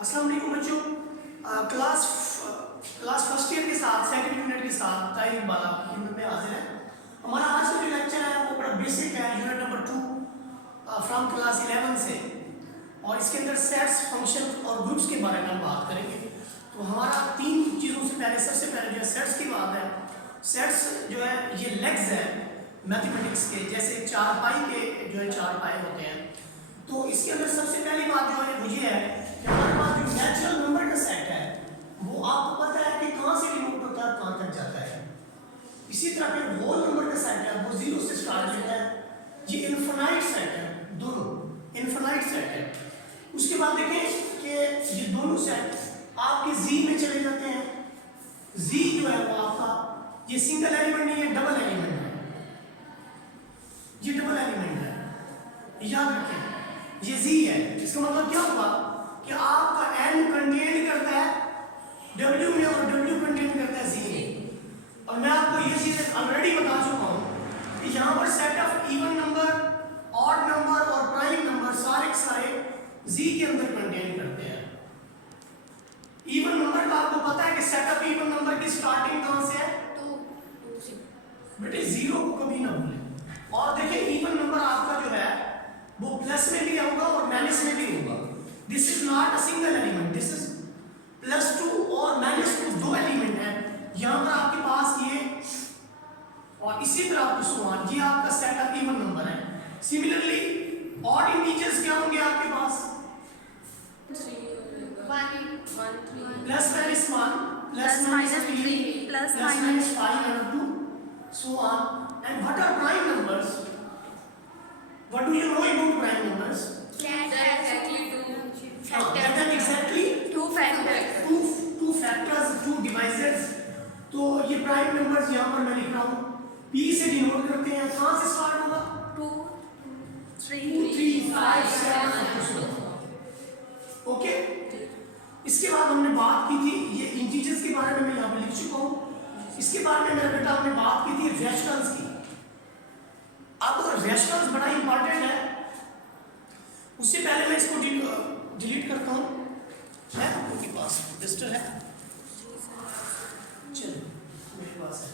अस्सलाम वालेकुम बच्चों, क्लास फर्स्ट ईयर के साथ सेकंड यूनिट के साथ तारीफ बाला की खिदमत में हाजिर है। हमारा आज का जो लेक्चर है वो बड़ा बेसिक है, यूनिट नंबर 2 फ्रॉम क्लास 11 से, और इसके अंदर सेट्स, फंक्शन और ग्रुप्स के बारे में हम बात करेंगे। तो हमारा तीन चीज़ों से पहले, सबसे पहले जो है सेट्स की बात है। सेट्स जो है ये लेग्स है मैथमेटिक्स के, जैसे 4 पाई के जो है 4 पाए होते हैं। तो इसके अंदर सबसे पहली बात जो है वो ये है कि हमारे पास जो नेचुरल नंबर का सेट है वो आपको पता है कि कहाँ से डिनोट होता है, कहाँ तक जाता है। इसी तरह फिर होल नंबर का सेट है वो 0 से स्टार्ट होता है। ये इनफिनाइट सेट है, दोनों इनफिनाइट सेट है। उसके बाद देखें कि ये दोनों सेट आपके जी में चले जाते हैं। जी जो है वो आपका ये सिंगल एलिमेंट नहीं है, डबल एलिमेंट है। ये डबल एलिमेंट है, याद रखें ये जी है। इसका मतलब क्या हुआ कि आपका n कंटेन करता है w में और w कंटेन करता है z में। और मैं आपको ये चीज ऑलरेडी बता चुका हूं कि यहां पर set of even number, odd number और प्राइम नंबर सारे के सारे z के अंदर कंटेन करते हैं। इवन नंबर का आपको पता है कि सेट ऑफ इवन नंबर की स्टार्टिंग कहां से है? 2 बेटे 0 को कभी ना भूलें। और देखिए इवन नंबर आपका जो है वो प्लस में भी होगा और माइनस में भी होगा। This is not a single element, this is +2 और -2 दो एलिमेंट है यहां पर आपके पास ये, और इसी तरह आपको समान ये आपका सेट ऑफ इवन नंबर है। सिमिलरली ऑड इंटीजर्स क्या होंगे आपके पास? 3 plus minus 1 plus minus 3 plus minus 5 and 2 so on. And what are prime numbers? What do you know about prime numbers? That exactly 2 That are exactly 2 factors. two factors, two divisors. तो ये prime numbers यहाँ पर मैं लिख रहा हूँ p से denote करते हैं। कहाँ से स्टार्ट होगा? 2 2 3 5 7 ओके। इसके बाद हमने बात की थी ये इंटीजर्स के बारे में, मैं यहाँ पे लिख चुका हूँ। इसके बारे में मेरा बेटा हमने बात की थी रैशनल्स की। अब रैशनल्स बड़ा इंपॉर्टेंट है। उससे पहले मैं इसको डिलीट करता हूँ। है आपके पास रजिस्टर है? चलो मेरे पास है।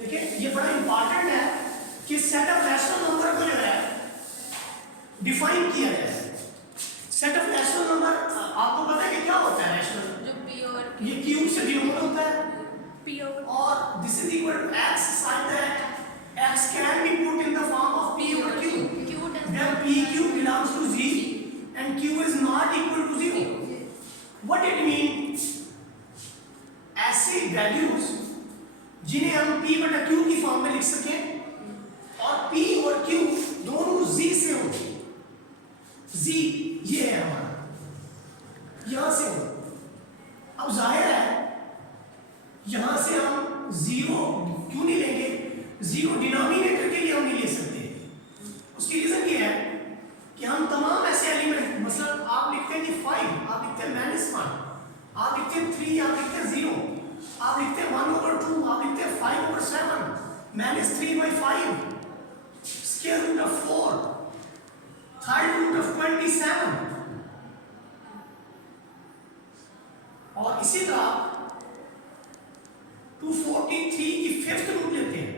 देखिए ये बड़ा इंपॉर्टेंट है कि सेट ऑफ रैशनल नंबर को जो है डिफाइन किया जाए। सेट ऑफ रैशनल नंबर आपको पता है कि क्या होता है रैशनल? जो p और ये q से डिनोट होता है p और this is equal to x such that x can be put in the form of p over q where pq belongs to z and q is not equal to 0. What it means? ऐसे values जिन्हें हम p बटा q की form में लिख सकें और p और q दोनों z से हो। z ये है हमारा, यहां से हो। अब जाहिर है यहां से हम 0 क्यों नहीं लेंगे? 0 डिनोमिनेटर के लिए हम नहीं ले सकते। उसकी रीजन ये है कि हम तमाम ऐसे एलिमेंट, मतलब आप लिखते हैं कि 5, आप लिखते हैं -1, आप लिखते हैं 3, आप लिखते हैं 0, आप लिखते हैं 1/2, आप लिखते हैं 5/7, -3/5, square root of 4, third root of 27, और इसी तरह 243 की 5th रूट लेते हैं।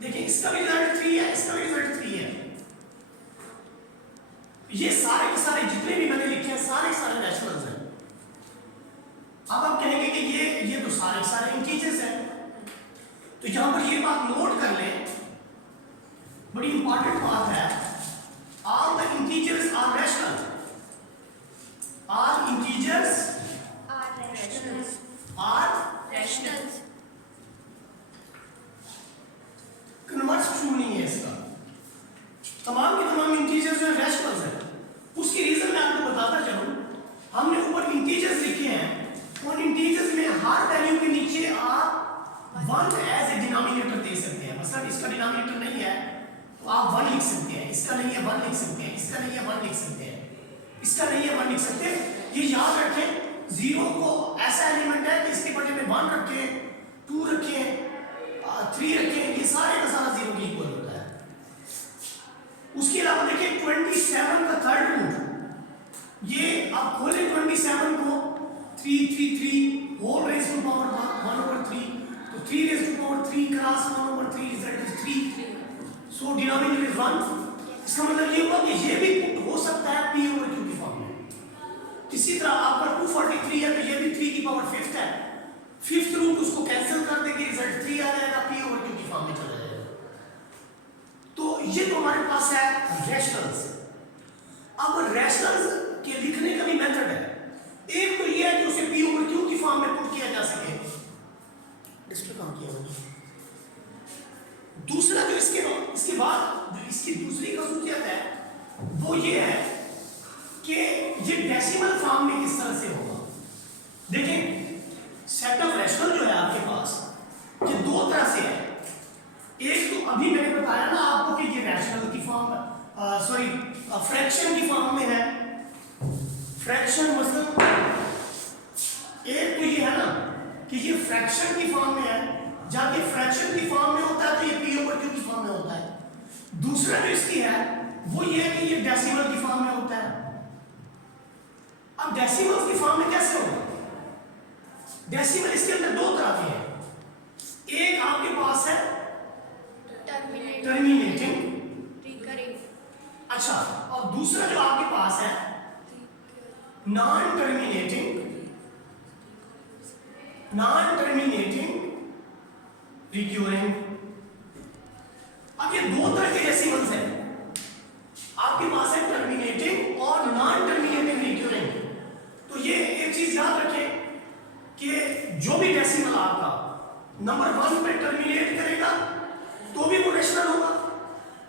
देखिए इसका भी रिजल्ट 3 है, इसका भी रिजल्ट 3 है। ये सारे के सारे जितने भी मैंने लिखे हैं सारे सारे रैशनल्स हैं। अब आप कहेंगे कि ये तो सारे सारे इंटीजर्स हैं। तो यहां पर ये बात नोट कर लें, बड़ी इंपॉर्टेंट बात है। All the integers are rational. All integers are rationals. Converse true नहीं है इसका। तमाम के तमाम इंटीजर्स जो रैशनल्स हैं। उसकी रीजन मैं आपको बताता चलूं। हमने ऊपर इंटीजर्स लिखे हैं, उन इंटीजर्स में हर वैल्यू के नीचे आप 1 एज ए डिनोमिनेटर दे सकते हैं। मतलब इसका डिनोमिनेटर नहीं है तो आप 1 लिख सकते हैं, इसका नहीं है 1 लिख सकते हैं, इसका नहीं है 1 लिख सकते हैं, इसका नहीं है 1 लिख सकते हैं। ये याद रखें 0 को ऐसा एलिमेंट है कि इसके बदले में 1 रखें, 2 रखें, 3 रखें, ये सारे का सारा 0 के इक्वल होता है। उसके अलावा देखिए 27 का थर्ड रूट ये आप खोलें 27 को 333 होल रेज टू पावर 1/3, तो 3 raise to power 3 cross 1/3 result is 3, so denominator is 1। इसका मतलब ये हुआ कि ये भी पुट हो सकता है p ओवर q की फॉर्म में। इसी तरह आपका 243 है तो ये भी 3 की पावर 5th है, 5th रूट उसको कैंसिल कर देंगे, रिजल्ट 3 आ जाएगा, p ओवर q की फॉर्म में चला जाएगा। तो ये तो हमारे पास है रैशनल्स। अब रैशनल्स के लिखने का भी मेथड है। एक तो ये है कि उसे p ओवर q की फॉर्म में पुट किया जा सके, डिस्प्ले काम किया होगा। दूसरा जो इसके बाद जो इसकी दूसरी खसूसियत है वो ये है कि ये डेसिमल फॉर्म में किस तरह से होगा। देखें, सेट ऑफ रैशनल जो है आपके पास ये दो तरह से है। एक तो अभी मैंने बताया ना आपको कि ये रैशनल की फॉर्म सॉरी फ्रैक्शन की फॉर्म में है। फ्रैक्शन मतलब एक तो ये है ना कि ये फ्रैक्शन की फॉर्म में है, जबकि फ्रैक्शन की फॉर्म में होता है तो ये p ओवर q की फॉर्म में होता है। दूसरा जो इसकी है वो ये है कि ये डेसिमल की फॉर्म में होता है। अब डेसिमल की फॉर्म में कैसे होगा? डेसिमल इसके अंदर दो तरह के हैं। एक आपके पास है टर्मिनेटिंग, अच्छा, और दूसरा जो आपके पास है नॉन टर्मिनेटिंग रिक्यूरिंग। अब ये दो तरह के डेसिमल्स हैं आपके पास है, टर्मिनेटिंग और नॉन टर्मिनेटिंग रिक्यूरिंग। तो ये एक चीज याद रखें कि जो भी डेसिमल आपका नंबर 1 पे टर्मिनेट करेगा तो भी वो रैशनल होगा।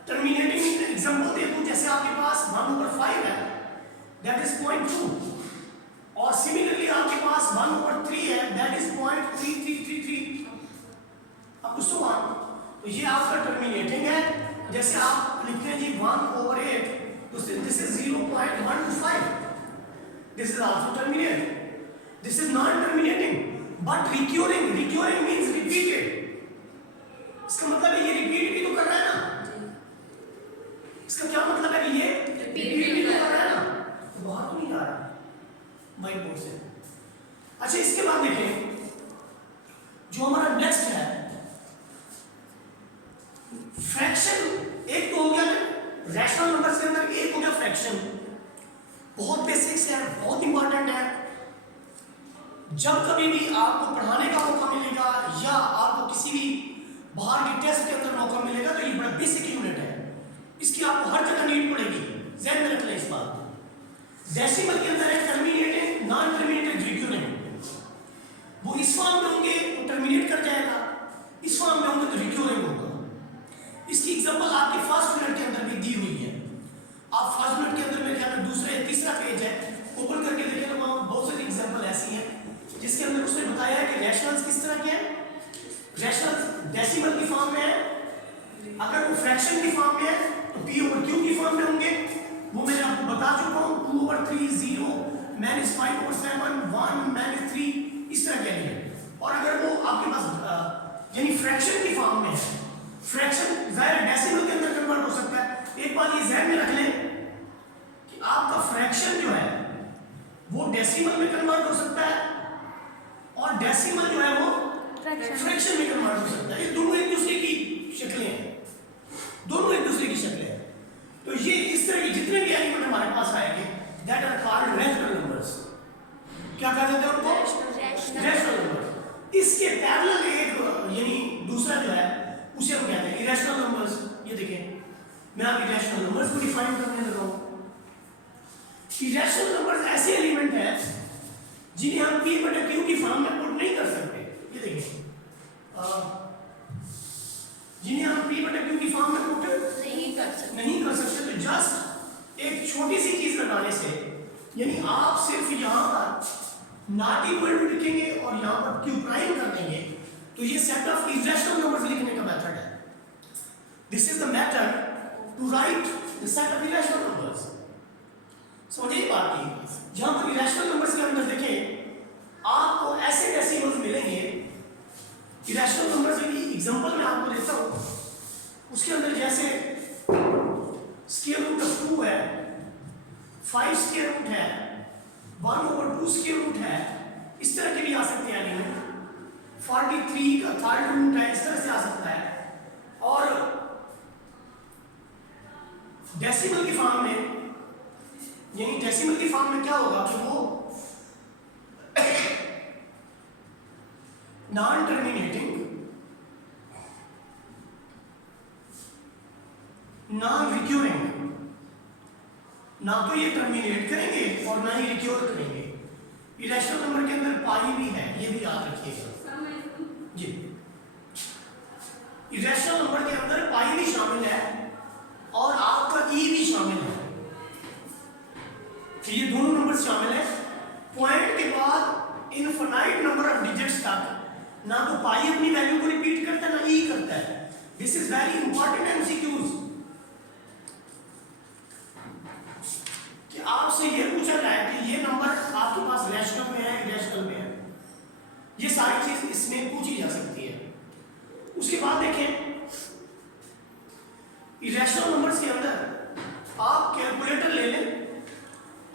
टर्मिनेटिंग एग्जांपल दे दूं, जैसे आपके पास 1/5 है दैट इज 0.2, और सिमिलरली आपके पास 1/3 है दैट इज 0.3333। अब सो ऑन, तो ये आपका टर्मिनेटिंग है। जैसे आप लिखते हैं जी 1/8, तो this is 0.125, this is also terminate, this is non terminating but recurring means repeated. इसका मतलब है ये रिपीट भी तो कर रहा है ना। इसका क्या मतलब है कि ये रिपीट भी तो कर रहा है ना, तो बाहर तो नहीं जा रहा व्हाइट बोर्ड से। अच्छा, इसके बाद देखिए जो हमारा नेक्स्ट है फ्रैक्शन। एक तो हो गया रैशनल नंबर्स के अंदर, एक हो गया फ्रैक्शन। बहुत बेसिक्स है, बहुत इंपॉर्टेंट है। जब कभी भी आपको पढ़ाने का मौका मिलेगा या आपको किसी भी बाहर के टेस्ट के अंदर मौका मिलेगा तो ये बड़ा बेसिक यूनिट है, इसकी आपको हर जगह नीड पड़ेगी, ज़हन में रख लें इस बात को। डेसिमल के अंदर है टर्मिनेटेड, नॉन टर्मिनेटेड, रिक्यूरिंग। वो इस फॉर्म में होंगे तो टर्मिनेट कर जाएगा, इस फॉर्म में होंगे तो रिक्यूरिंग होगा। इसकी एग्जांपल आपके फर्स्ट मिनट के अंदर भी दी हुई है। आप फर्स्ट मिनट के अंदर मेरे ख्याल में दूसरा या तीसरा पेज है, ओपन करके देखें तो वहाँ बहुत सारी एग्जांपल ऐसी हैं जिसके अंदर उसने बताया है कि रैशनल्स किस तरह के हैं। रैशनल्स डेसिमल की फॉर्म में है, अगर वो फ्रैक्शन की फॉर्म में है तो p ओवर q की फॉर्म में होंगे। वो मैंने आपको बता चुका हूँ, 2/3, 0, -5/7, 1, -3, इस तरह के लिए। और अगर वो आपके पास यानी फ्रैक्शन की फॉर्म में है, फ्रैक्शन ज़ाहिर डेसिमल के अंदर कन्वर्ट हो सकता है। एक बात ये ध्यान में रख लें कि आपका फ्रैक्शन जो है वो डेसिमल में कन्वर्ट हो सकता है और डेसिमल जो है वो फ्रैक्शन में कन्वर्ट हो सकता है। ये दोनों एक दूसरे की शक्लें हैं, दोनों एक दूसरे की शक्लें हैं। तो ये इस तरह के जितने भी एलिमेंट हमारे पास आएंगे that are called rational numbers. क्या कहते हैं उनको? Rational number. इसके पैरेलल एक यानी दूसरा जो है उसे हम कहते हैं इरेशनल नंबर्स। ये देखें, मैं आप इरेशनल नंबर्स को डिफाइन करने लगा हूं। इरेशनल नंबर्स ऐसे एलिमेंट हैं जिन्हें हम p/q की फॉर्म में पुट नहीं कर सकते। ये देखिए, जिन्हें हम p/q की फॉर्म में पुट नहीं कर सकते, तो जस्ट एक छोटी सी चीज लगाने से, यानी आप सिर्फ यहाँ पर नॉट इक्वल टू लिखेंगे और यहाँ पर q प्राइम कर देंगे, तो ये सेट ऑफ इरेशनल नंबर्स लिखने का मेथड है। This is the method to write the set of irrational numbers. समझिए बात की, जहां पर इरेशनल नंबर्स के अंदर देखें आपको ऐसे डेसिमल्स मिलेंगे। इरेशनल नंबर्स की एग्जांपल मैं आपको देता हूं, उसके अंदर जैसे स्क्वायर रूट ऑफ 2 है, 5 स्क्वायर रूट है, 1/2 स्क्वायर रूट है, इस तरह के भी आ सकते हैं एलिमेंट। 43 का थर्ड रूट है, इस तरह से आ सकता है। और डेसिमल की फॉर्म में, यानी डेसिमल की फॉर्म में क्या होगा कि वो नॉन टर्मिनेटिंग, नॉन रिक्यूरिंग, ना तो ये टर्मिनेट करेंगे और ना ही रिक्योर करेंगे। इरेशनल नंबर के अंदर पाई भी है, ये भी याद रखिएगा जी। इरेशनल नंबर के अंदर पाई भी शामिल है और आपका ई भी शामिल है, तो ये दोनों नंबर शामिल है। पॉइंट के बाद इनफिनाइट नंबर ऑफ डिजिट्स तक ना तो पाई अपनी वैल्यू को रिपीट करता है ना ई करता है। This is very important MCQs, कि आपसे ये पूछा जाए कि ये नंबर आपके पास रैशनल में है, इरेशनल में है, ये सारी चीज इसमें पूछी जा सकती है। उसके बाद देखें इरेशनल नंबर्स के अंदर आप कैलकुलेटर ले लें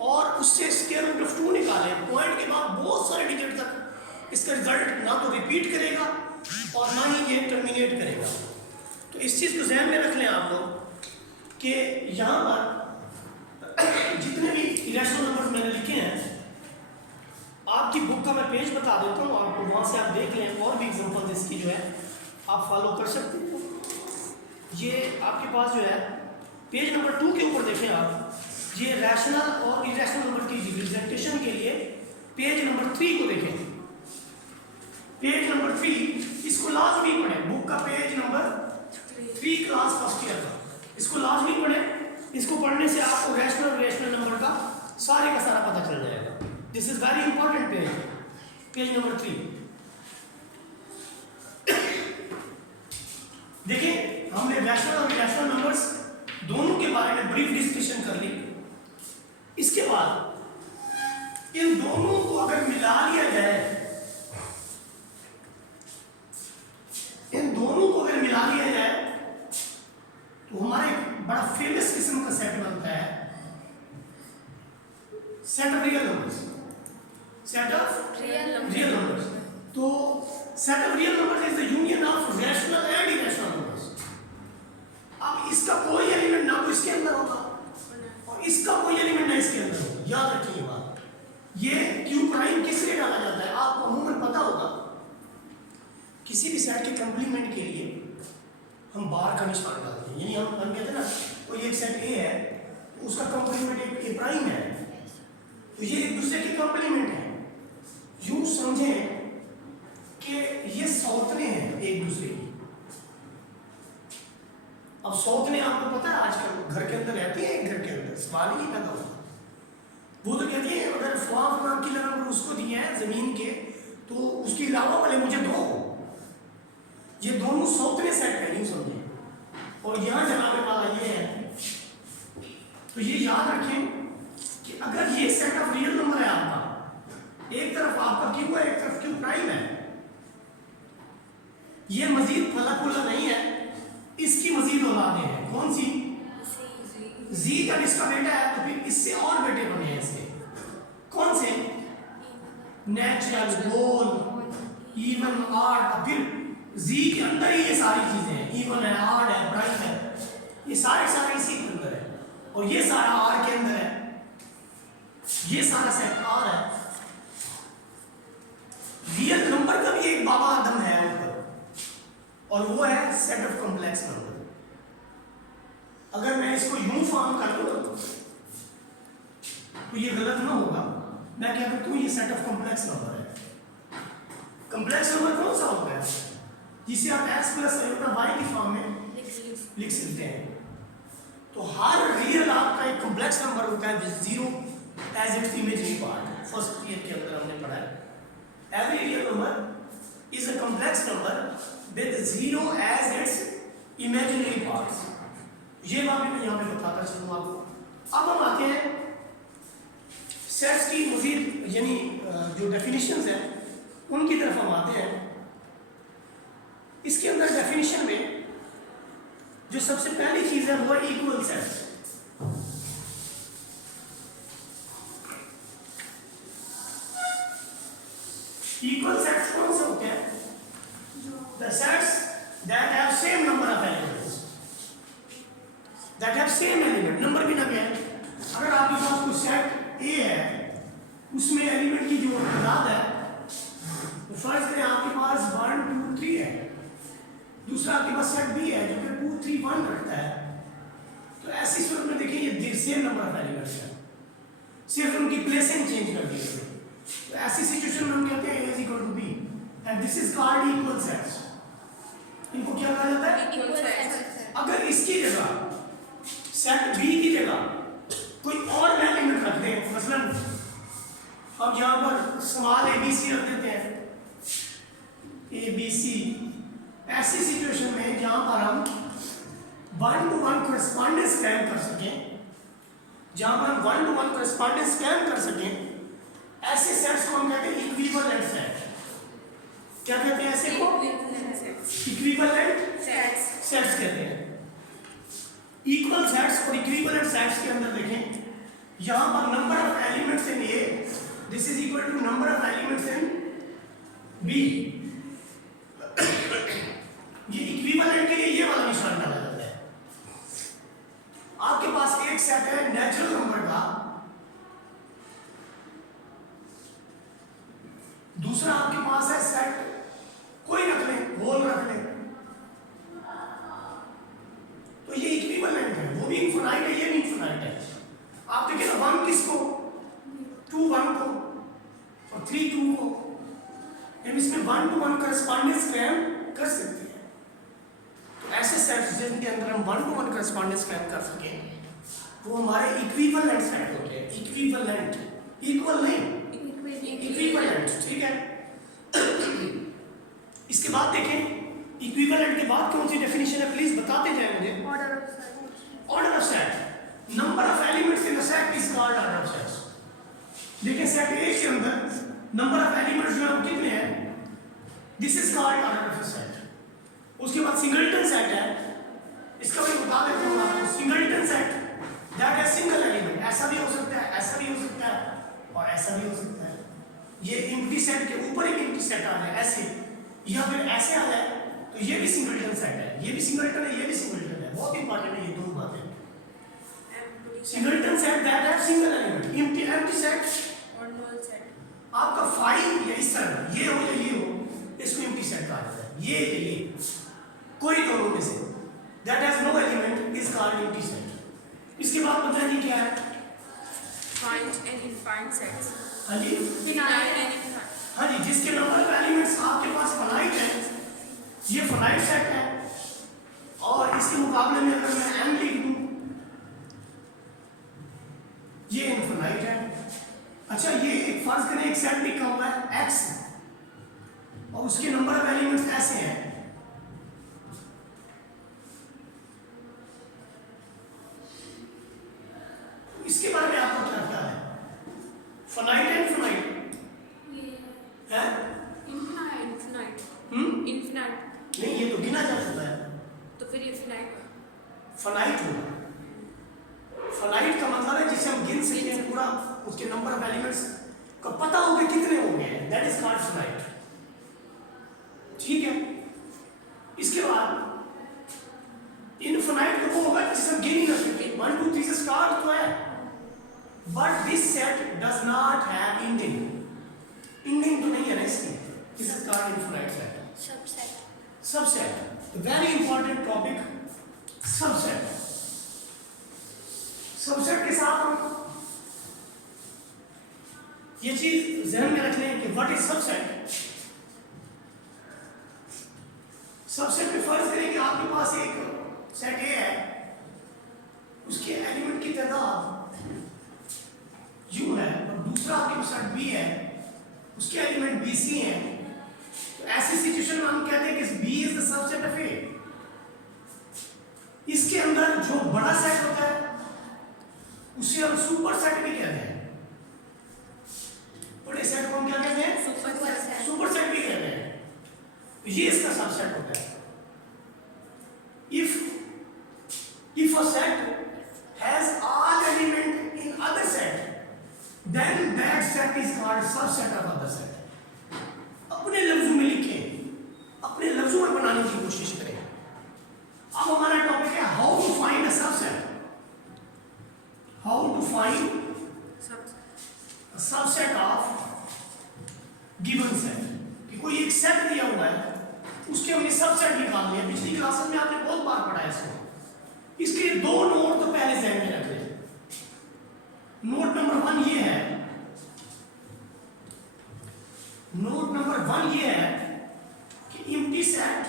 और उससे स्क्वायर रूट ऑफ 2 निकालें। पॉइंट के बाद बहुत सारे डिजिट तक इसका रिजल्ट ना तो रिपीट करेगा और ना ही ये टर्मिनेट करेगा। तो इस चीज़ को ध्यान में रख लें आप लोग कि यहाँ पर जितने भी इरेशनल नंबर्स मैंने लिखे हैं, आपकी बुक का मैं पेज बता देता हूँ आपको, वहाँ से आप देख लें और भी एग्जांपल्स इसकी जो है आप फॉलो कर सकते हैं। ये आपके पास जो है पेज नंबर 2 के ऊपर देखें आप, ये रैशनल और इरेशनल नंबर की रिप्रेजेंटेशन के लिए पेज नंबर 3 को देखें। पेज नंबर 3, इसको लाजमी पढ़ें, बुक का page number 3 class first year का, इसको लाजमी पढ़ें। इसको पढ़ने से आपको रैशनल और इरेशनल नंबर का सारे का सारा पता चल जाएगा। This is very important page, page number 3। देखिए हमने रैशनल और इरेशनल नंबर्स दोनों के बारे में ब्रीफ डिस्कशन कर ली। इसके बाद इन दोनों को अगर मिला लिया जाए, इन दोनों को अगर मिला लिया जाए तो हमारे बड़ा फेमस किस्म का सेट बनता है, set of real numbers, set of real numbers. तो set of real numbers is the union of rational and irrational numbers. अब इसका कोई एलिमेंट ना तो इसके अंदर होगा और इसका कोई एलिमेंट ना इसके अंदर होगा। याद रखिए बात, ये क्यू प्राइम किस लिए डाला जाता है आपको अमूमन पता होगा। किसी भी सेट के कंप्लीमेंट के लिए हम बार का निशान डालते हैं, यानी हम कहते हैं ना कोई एक सेट ए है तो उसका कंप्लीमेंट एक ए प्राइम है, तो ये एक दूसरे के कंप्लीमेंट है। यूं समझें कि ये सौतने हैं एक दूसरे की। अब सौतने आपको पता है आजकल घर के अंदर रहती है, एक घर के अंदर सवाल ही नहीं पैदा होता। वो तो कहती है अगर फलां की नंबर उसको दिए हैं जमीन के तो उसके अलावा वाले मुझे दो। ये दोनों सौतने सेट है, नहीं समझे। और यहाँ जनाबे वाला ये है, तो ये याद रखें कि अगर ये सेट ऑफ रियल नंबर है आपका, एक तरफ आपका क्यू है एक तरफ क्यू प्राइम है, ये मजीद फला फुला नहीं है, इसकी मजीद औलादें हैं। कौन सी? जी का इसका बेटा है तो फिर इससे और बेटे बने हैं इसके। कौन से? नेचुरल, गोल, इवन, ऑड। फिर जी के अंदर ही ये सारी चीजें हैं, इवन है, ऑड है, प्राइम है, ये सारे इसी के अंदर है। और ये सारा आर के अंदर है, ये सारा सेट आर है। रियल नंबर का भी एक बाबा आदम है ऊपर, और वो है सेट ऑफ कॉम्प्लेक्स नंबर। अगर मैं इसको यूं फॉर्म कर दूं तो ये गलत ना होगा। मैं क्या करता हूं, ये सेट ऑफ कॉम्प्लेक्स नंबर है। कॉम्प्लेक्स नंबर कौन सा होता है? जिसे आप x प्लस y की फॉर्म में लिख सकते हैं। तो हर रियल आपका एक कॉम्प्लेक्स नंबर होता है with zero as its imaginary part. First year के अंदर हमने पढ़ा है every real number is a complex number with zero as its imaginary parts. ये बात भी मैं यहाँ पे बताता चलूँ आपको। अब हम आते हैं सेट्स की मजीद यानी जो डेफिनेशंस हैं उनकी तरफ हम आते हैं। इसके अंदर डेफिनेशन में जो सबसे पहली चीज है वो है इक्वल सेट्स। इक्वल सेट्स कौन से होते हैं? The sets that have same number of elements, that have same element, number भी ना क्या है। अगर आपके पास कोई सेट ए है, उसमें एलिमेंट की जो तादाद है, तो फर्ज करें आपके पास 1 2 3 है, दूसरा आपके पास सेट बी है जो कि 2 3 1 रखता है, तो ऐसी सूरत में देखिए ये सेम नंबर ऑफ एलिमेंट्स है, सिर्फ उनकी प्लेसिंग चेंज कर दी है। तो ऐसी सिचुएशन में हम कहते हैं A is equal to B and this is called equal sets। इनको क्या कहा जाता है? Equal sets। अगर इसकी जगह सेट B की जगह कोई और एलिमेंट रख दें, मसलन हम यहाँ पर स्मॉल ABC रख देते हैं, ABC, ऐसी सिचुएशन में जहाँ पर हम 1 to 1 correspondence स्कैन कर सकें, जहाँ पर हम 1 to 1 correspondence स्कैन कर सकें, ऐसे सेट्स को हम कहते हैं इक्विवेलेंट सेट। क्या कहते हैं ऐसे को? इक्विवेलेंट सेट्स कहते हैं। इक्वल सेट्स और इक्विवेलेंट सेट्स के अंदर देखें, यहाँ पर number of elements in A this is equal to number of elements in B. ये इक्विवेलेंट के लिए ये वाला निशान डाला जाता है। आपके पास एक सेट है नेचुरल नंबर का, दूसरा आपके पास है सेट कोई रख लें, होल रख लें, तो ये इक्विवेलेंट है, वो भी इनफिनाइट है, ये भी इनफिनाइट है। आप देखिए ना 1 किसको, 2 1 को और 3 2 को, हम इसमें 1 to 1 करस्पॉन्डेंस स्कैन कर सकते हैं। तो ऐसे सेट्स जिनके अंदर हम 1 to 1 करस्पॉन्डेंस स्कैन कर सकें, वो हमारे इक्विवेलेंट सेट होते हैं। इक्विवेलेंट, इक्वल नहीं, इक्विवेलेंट, ठीक है। इसके बाद देखें इक्विवेलेंट के बाद कौन सी डेफिनेशन है, प्लीज बताते जाएं मुझे। Order of set, number of elements in a set is called order of sets. देखिए सेट ए के अंदर नंबर ऑफ एलिमेंट्स जो है कितने हैं, this is called order of set. उसके बाद सिंगलटन सेट है, इसका मैं बता देता हूं आपको। सिंगलटन सेट दैट है सिंगल एलिमेंट, ऐसा भी हो सकता है, ऐसा भी हो सकता है और ऐसा भी हो सकता है। ये एम्प्टी सेट के ऊपर एक एम्प्टी सेट आ जाए ऐसे, या फिर ऐसे आ जाए, तो ये भी सिंगलटन सेट है, ये भी सिंगलटन है, ये भी सिंगलटन है। बहुत इंपॉर्टेंट है ये दोनों बातें। सिंगलटन सेट दैट है सिंगल एलिमेंट, एम्प्टी सेट और null set। आपका 5 या इस तरह ये हो या ये हो, इसको एम्प्टी सेट कहा जाता है। ये कोई दोनों में से that has no element is called empty set. इसके बाद बताइए क्या है, Finite and infinite sets। हाँ जी, Finite and infinite। हाँ जी, जिसके नंबर ऑफ एलिमेंट्स आपके पास फाइनाइट है, ये फाइनाइट सेट है, और इसके मुकाबले में अगर मैं m लिख दूं, ये इनफिनाइट है। अच्छा, ये एक फर्ज करें एक सेट लिखा हुआ है x और उसके नंबर ऑफ एलिमेंट्स ऐसे हैं, इसके बारे में आपको क्या ख्याल है? फाइनाइट है इनफिनाइट है? Infinite। Infinite। नहीं, ये तो गिना जा सकता है, तो फिर ये finite। फाइनाइट होगा। फाइनाइट का मतलब है जिसे हम गिन सकते हैं पूरा, उसके नंबर ऑफ एलिमेंट्स का पता हो कि कितने होंगे, दैट इज कॉल्ड फाइनाइट। ठीक है। इसके बाद इनफिनाइट वो होगा जिसे हम गिन ही ना सकते, 1 2 3 से स्टार्ट तो है, but this set does not have ending. Ending तो नहीं है ना इसकी, this is called infinite set. Subset, very important topic, subset. Subset के साथ हम ये चीज ध्यान में रख लें कि व्हाट इज सबसेट। सबसेट में फर्ज करें कि आपके पास एक सेट ए है, उसके एलिमेंट की तादाद यू है, और दूसरा आपके पास सेट बी है, उसके एलिमेंट बी सी हैं। तो ऐसी सिचुएशन में हम कहते हैं कि B is the subset of A. इसके अंदर जो बड़ा सेट होता है उसे हम सुपर सेट भी कहते हैं। बड़े सेट को हम क्या कहते हैं? सुपर सेट भी कहते हैं। ये इसका सबसेट होता है। if a set has all element in other set, then that set is called subset of other set। Subset of given set, कि कोई एक सेट दिया हुआ है उसके हमने सबसेट निकाल लिया। पिछली क्लासेस में आपने बहुत बार पढ़ा है इसको। इसके लिए दो नोट तो पहले ध्यान में रख लें। नोट नंबर 1 ये है, नोट नंबर 1 ये है कि empty set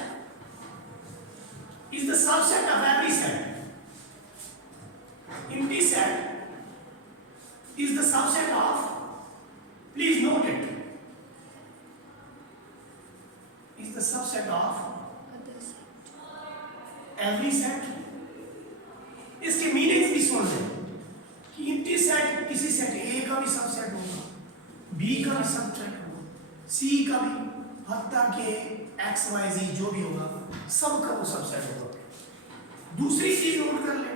is the subset of every set. Empty set is the subset of, please note it, is the subset of every set। इसके मीनिंग्स भी सुन लें कि एम्प्टी सेट किसी सेट A का भी सबसेट होगा, B का भी सबसेट होगा, C का भी, हत्ता के X Y Z जो भी होगा सबका वो सबसेट होगा। दूसरी चीज नोट कर लें,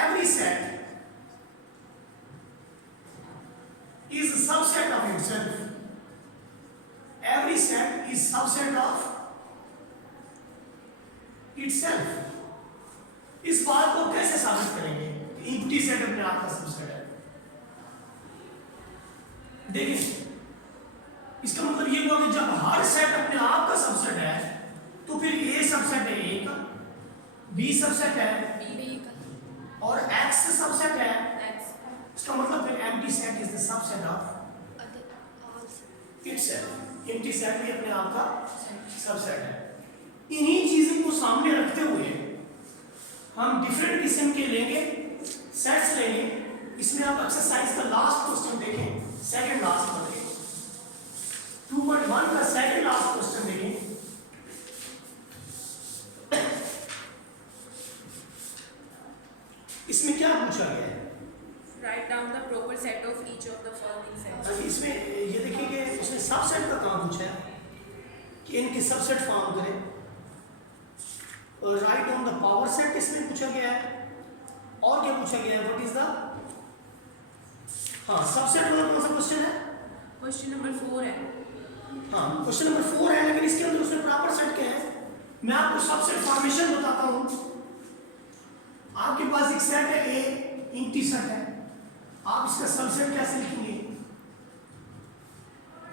every set is a subset of itself। Every set is subset of itself। इस बात को कैसे साबित करेंगे कि एम्प्टी सेट अपने आप का सबसेट है? देखिए, इसका मतलब ये हुआ कि जब हर सेट अपने आप का सबसेट है तो फिर A सबसेट है A का, B सबसेट है B का और X सबसेट है। X। इसका मतलब फिर empty set is the subset of itself। Empty set भी अपने आप का सबसेट है। इन्हीं चीजों को सामने रखते हुए हम डिफरेंट किस्म के लेंगे, सेट्स लेंगे। इसमें आप एक्सरसाइज का लास्ट क्वेश्चन देखें, सेकंड लास्ट पर देखें, 2.1 का सेकंड लास्ट क्वेश्चन देखें। इसमें क्या पूछा गया है? Write down the proper set of each of the following sets। इसमें ये देखिए कि उसने सबसेट का काम पूछा है कि इनके सबसेट फॉर्म करें, और right on the power set इसमें पूछा गया है। और क्या पूछा गया है? व्हाट इज द, हाँ सबसेट वाला कौन सा क्वेश्चन है? क्वेश्चन नंबर 4 है। हाँ क्वेश्चन नंबर 4 है, लेकिन इसके अंदर उसने प्रॉपर सेट क्या है मैं आपको सबसेट फॉर्मेशन बताता हूँ। आपके पास एक सेट है ए, एम्प्टी सेट है, आप इसका सबसेट कैसे लिखेंगे?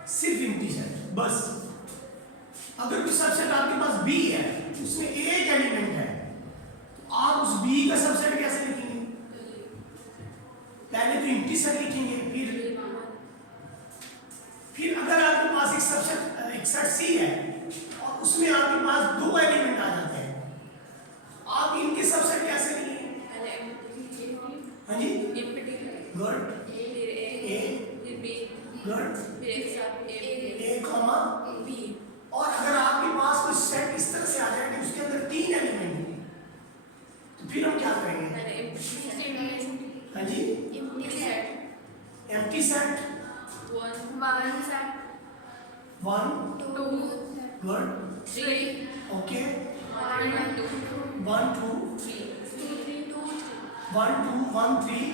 सिर्फ एम्प्टी सेट बस। अगर कोई सबसेट आपके पास B है, उसमें एक एलिमेंट है, तो आप उस B का सबसेट कैसे लिखेंगे? पहले तो एम्प्टी सेट लिखेंगे, फिर अगर आपके पास एक सेट C है और उसमें आपके पास दो एलिमेंट आ जाते हैं, आप इनके सबसेट कैसे लिखेंगे? हाँ जी, good, A, good, A comma B। और अगर आपके पास कोई सेट इस तरह से आ जाए कि उसके अंदर 3 एलिमेंट हैं, तो फिर हम क्या करेंगे? हाँ जी, एम्प्टी सेट 1 गुड, ओके, 1 2 1 2 1 3,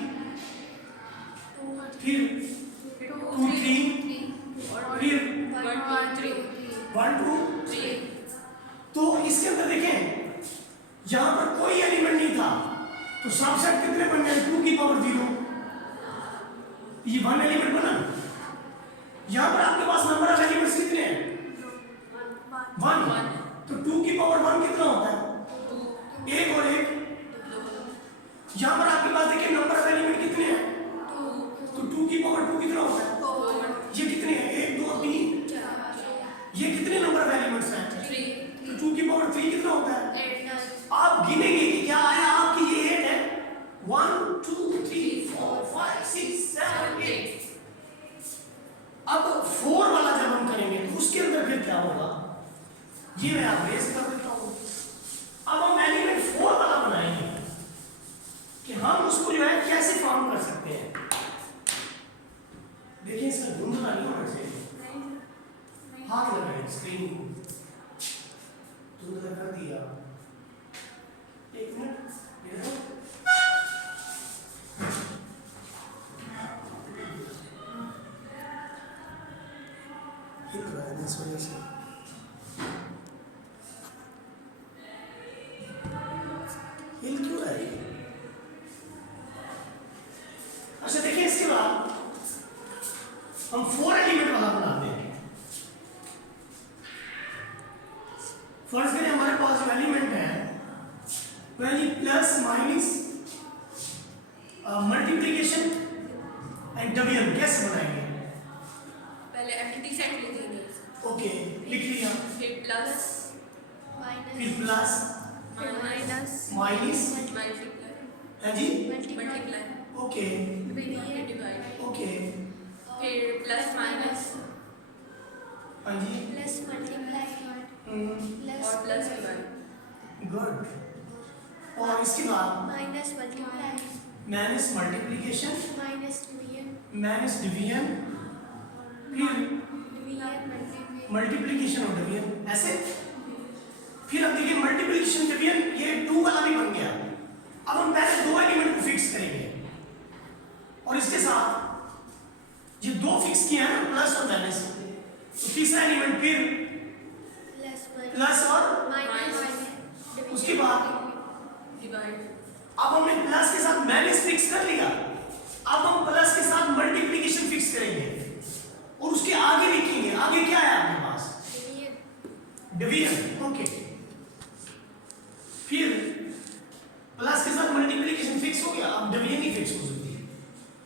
फिर 2 3, फिर 1 2 3। तो इसके अंदर देखें, यहां पर कोई एलिमेंट नहीं था, तो सबसेट कितने बन गए? 2 की पावर 0, ये 1 एलिमेंट बना। यहां पर आपके पास नंबर ऑफ एलिमेंट्स कितने हैं? 1, तो 2 की पावर 1 कितना होता है? 1 और 1। यहां पर आपके पास देखिए नंबर ऑफ एलिमेंट कितने हैं? तो 2 की पावर 2 कितना होता है? ये कितने हैं? 1 2 3। ये कितने नंबर ऑफ एलिमेंट्स हैं? 3। तो 2 की पावर 3 कितना होता है? आप गिनेंगे कि क्या आया आपकी, ये 8 है। 1 2 3 4 5 6 7 8। अब 4 वाला जब हम करेंगे तो उसके अंदर फिर क्या होगा, ये मैं आप रेस कर देता हूं। अब हम एलिमेंट 4 वाला बनाएंगे कि हम उसको जो है कैसे फॉर्म कर सकते हैं। देखिए इसका धुंधला नहीं होना चाहिए, हाथ लगाए स्क्रीन को, धुंधला कर दिया। एक मिनट, हिल रहा है इस वजह से। हिल क्यों रहा है? अच्छा देखिए इसके बाद हम 4 एलिमेंट वाला बनाते हैं। फर्स्ट करें हमारे पास जो एलिमेंट है वह plus minus multiplication and division कैसे बनाएंगे? पहले एम्प्टी सेट लिख देंगे, ओके लिख लिया, फिर प्लस फिर प्लस माइनस माइनस मल्टीप्लाई है जी, मल्टीप्लाई ओके फिर डिवाइड, ओके फिर प्लस माइनस हाँ जी प्लस मल्टीप्लाई और प्लस डिवाइड। गुड। और इसके बाद minus multiply minus multiplication minus division minus division फिर डिवीजन मल्टीप्लिकेशन और डिवीजन ऐसे। फिर अब देखिए मल्टीप्लिकेशन डिवीजन ये 2 वाला भी बन गया। अब हम पहले 2 एलिमेंट को फिक्स करेंगे और इसके साथ ये 2 फिक्स किए हैं ना प्लस और माइनस, तो तीसरा एलिमेंट फिर प्लस और माइनस उसके बाद डिवाइड। अब हमने प्लस के साथ माइनस फिक्स कर लिया, अब हम प्लस के साथ मल्टीप्लिकेशन फिक्स करेंगे और उसके आगे लिखेंगे। आगे क्या है आपके पास? डिवीजन। ओके, फिर प्लस के साथ मल्टीप्लिकेशन फिक्स हो गया, अब डिवीजन ही फिक्स हो सकती है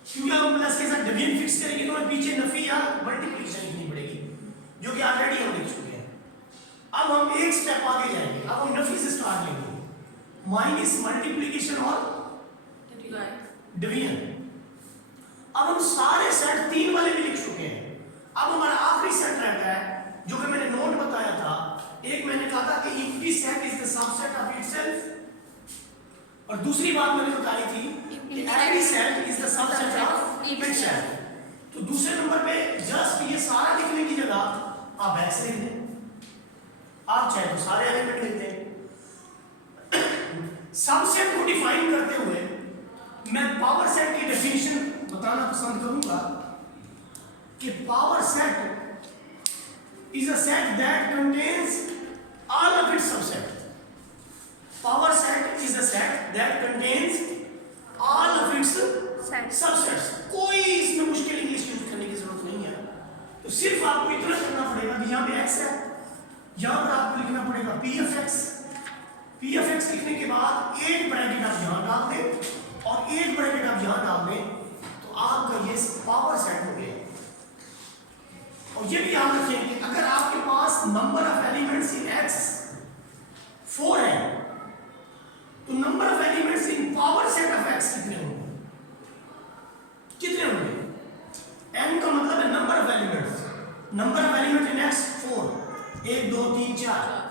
क्योंकि हम प्लस के साथ डिवीजन फिक्स करेंगे तो हमें पीछे नफी या मल्टीप्लिकेशन लिखनी पड़ेगी जो कि ऑलरेडी हम लिख चुके हैं। अब हम एक स्टेप आगे जाएंगे, अब हम नफी से स्टार्ट लेंगे, माइनस मल्टीप्लिकेशन और डिवाइड। डिवीजन। अब हम सारे सेट 3 वाले भी लिख चुके हैं। अब हमारा आखिरी सेट रहता है जो कि मैंने नोट बताया था। एक मैंने कहा था कि equity set is the subset of itself, और दूसरी बात मैंने बताई थी कि every set is the subset of itself. तो दूसरे नंबर पे जस्ट ये सारा लिखने की जगह आप ऐसे लिख दें, आप चाहे तो सारे एलिमेंट लिख दें। सबसेट को डिफाइन करते हुए मैं पावर सेट की डेफिनेशन बताना पसंद करूंगा कि power set is a set that contains all of its subset. Power set is a set that contains all of its subsets. कोई इसमें मुश्किल इंग्लिश यूज करने की जरूरत नहीं है, तो सिर्फ आपको इतना करना पड़ेगा कि यहाँ पे x है, यहाँ पर आपको लिखना पड़ेगा पी एफ एक्स लिखने के बाद एक ब्रैकेट आप यहाँ डाल दें और एक ब्रैकेट आप यहाँ डाल दें, तो आपका ये पावर सेट हो गया। और ये भी याद रखें कि अगर आपके पास number of elements in x 4 है तो number of elements in power set of x कितने होंगे? कितने होंगे? n का मतलब है number of elements. Number of element in x 4, 1 2 3 4।